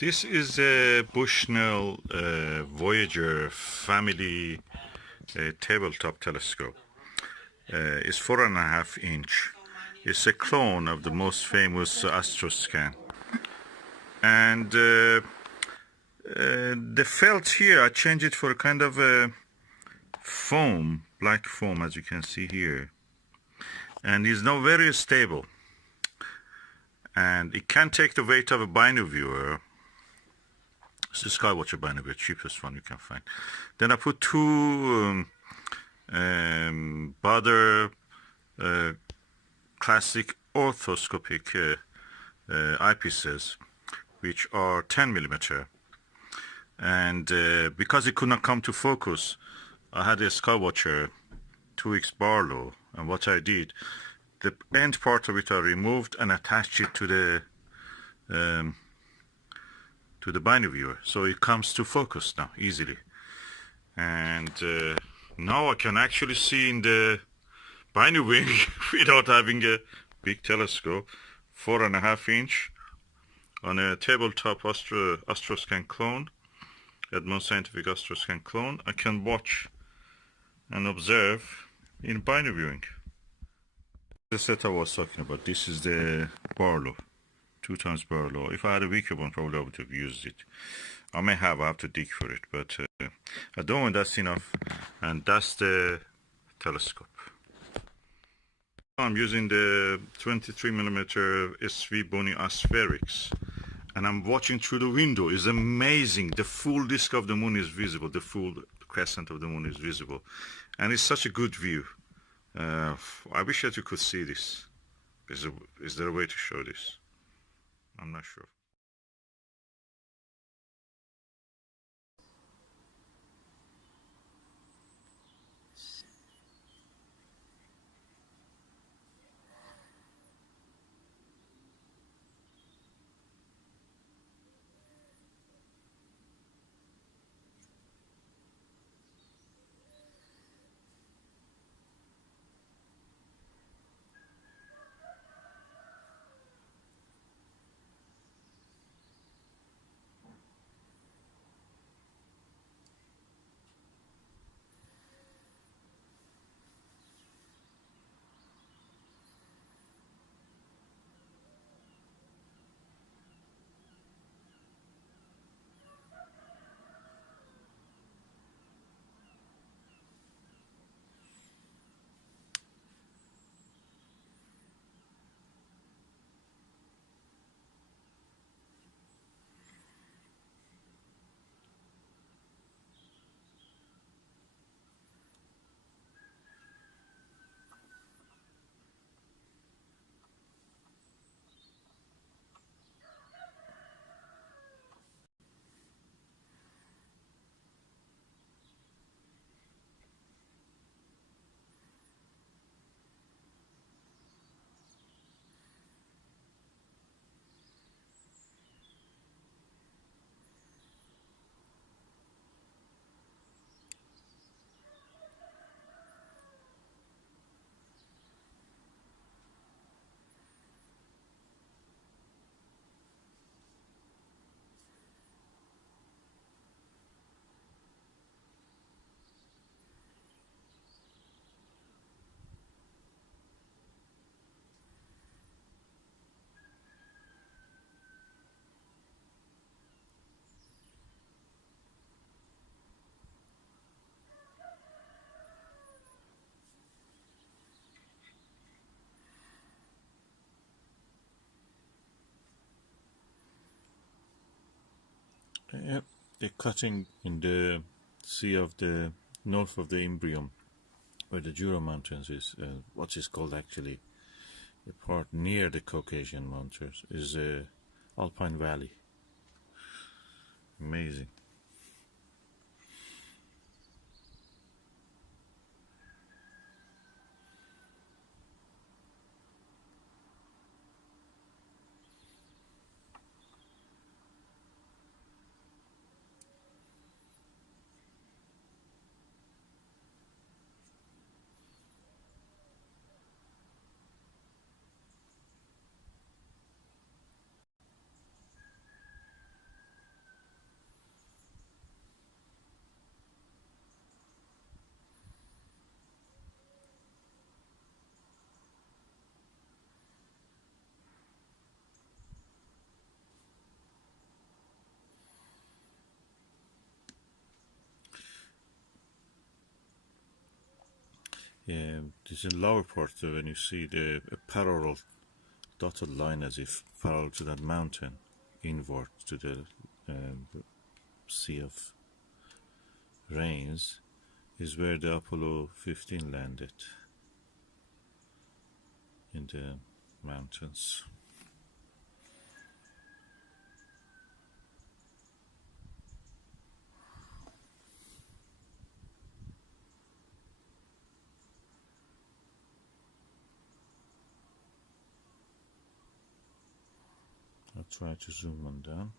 This is a Bushnell Voyager family tabletop telescope. It's 4.5 inch. It's a clone of the most famous Astroscan. And the felt here, I changed it for a kind of a foam, black foam, as you can see here. And it's now very stable. And it can take the weight of a binoviewer. It's the Skywatcher Barlow, cheapest one you can find. Then I put two Baader Classic Orthoscopic eyepieces, which are 10 millimeter. And because it could not come to focus, I had a Skywatcher 2X Barlow, and what I did, the end part of it I removed and attached it to the binoviewer, so it comes to focus now easily. And now I can actually see in the Binoviewing without having a big telescope. 4.5 inch on a tabletop Astroscan clone, Edmond Scientific Astroscan clone. I can watch and observe in Binoviewing. The set I was talking about, this is the Barlow, 2x Barlow. If I had a weaker one, probably I would have used it. I have to dig for it, but at the moment that's enough. And that's the telescope. I'm using the 23mm SVBony Aspherics, and I'm watching through the window. It's amazing. The full disk of the moon is visible. The full crescent of the moon is visible, and it's such a good view. I wish that you could see this. Is there a way to show this? I'm not sure. Yep, they're cutting in the sea of the north of the Imbrium, where the Jura Mountains is. What is called actually the part near the Caucasian Mountains is Alpine Valley. Amazing. This is lower part when you see the parallel dotted line as if parallel to that mountain inward to the Sea of Rains is where the Apollo 15 landed in the mountains. I'll try to zoom on down.